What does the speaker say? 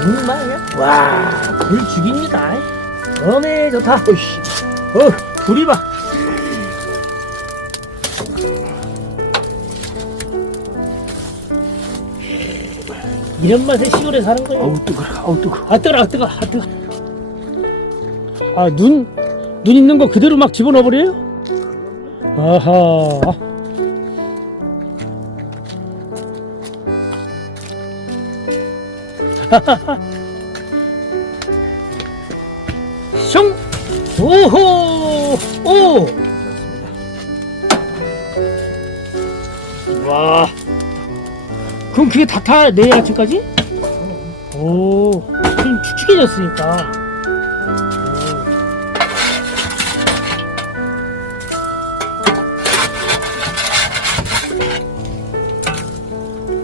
정말 와, 불 죽입니다. 너네 좋다. 어이씨, 불이 봐. 이런 맛에 시골에 사는 거예요. 아우 뜨거워, 아우 뜨거워. 아 뜨거워, 아 뜨거워, 아 뜨거워. 아, 눈 있는 거 그대로 막 집어넣어 버려요? 아하. 숑! 오호! 오! 와. 그럼 그게 다 타내야 아침까지? 오, 좀 축축해졌으니까.